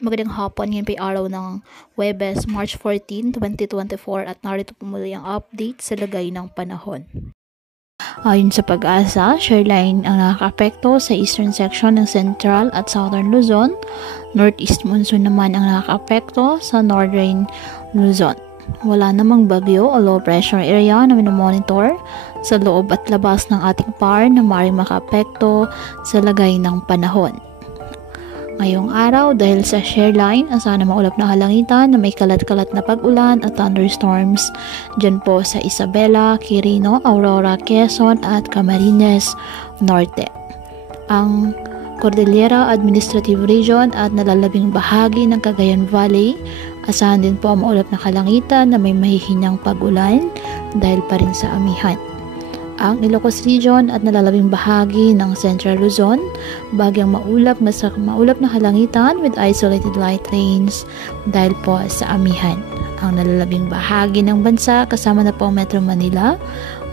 Magandang hapon, ngayon pa araw ng Huwebes, March 14, 2024 at narito po muli ang update sa lagay ng panahon. Ayon sa Pag-asa, shoreline ang nakakaapekto sa eastern section ng Central at Southern Luzon. Northeast monsoon naman ang nakakaapekto sa Northern Luzon. Wala namang bagyo o low pressure area na minomonitor sa loob at labas ng ating PAR na maaaring makaapekto sa lagay ng panahon. Ngayong araw, dahil sa shoreline, asahan na maulap na kalangitan na may kalat-kalat na pag-ulan at thunderstorms dyan po sa Isabela, Quirino, Aurora, Quezon at Camarines Norte. Ang Cordillera Administrative Region at nalalabing bahagi ng Cagayan Valley, asahan din po ang maulap na kalangitan na may mahihinang pag-ulan dahil pa rin sa amihan. Ang Ilocos Region at nalalabing bahagi ng Central Luzon, bagyang maulap na kalangitan with isolated light rains dahil po sa amihan. Ang nalalabing bahagi ng bansa kasama na po ang Metro Manila,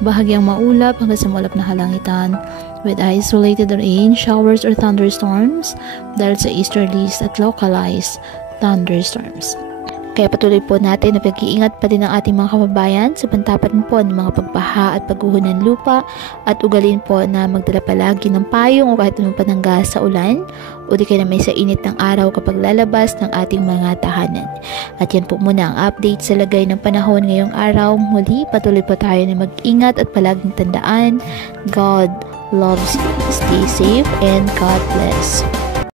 bahagyang maulap hanggang sa maulap na kalangitan with isolated rain, showers or thunderstorms dahil sa easterlies at localized thunderstorms. Kaya patuloy po natin na pag-iingat pa din ang ating mga kababayan sa pantapan po ng mga pagbaha at pagguho ng lupa at ugalin po na magdala palagi ng payong o kahit anong panangga sa ulan o di kaya na may sa init ng araw kapag lalabas ng ating mga tahanan. At yan po muna ang update sa lagay ng panahon ngayong araw. Muli, patuloy po tayo na mag-ingat at palaging tandaan, God loves you. Stay safe and God bless.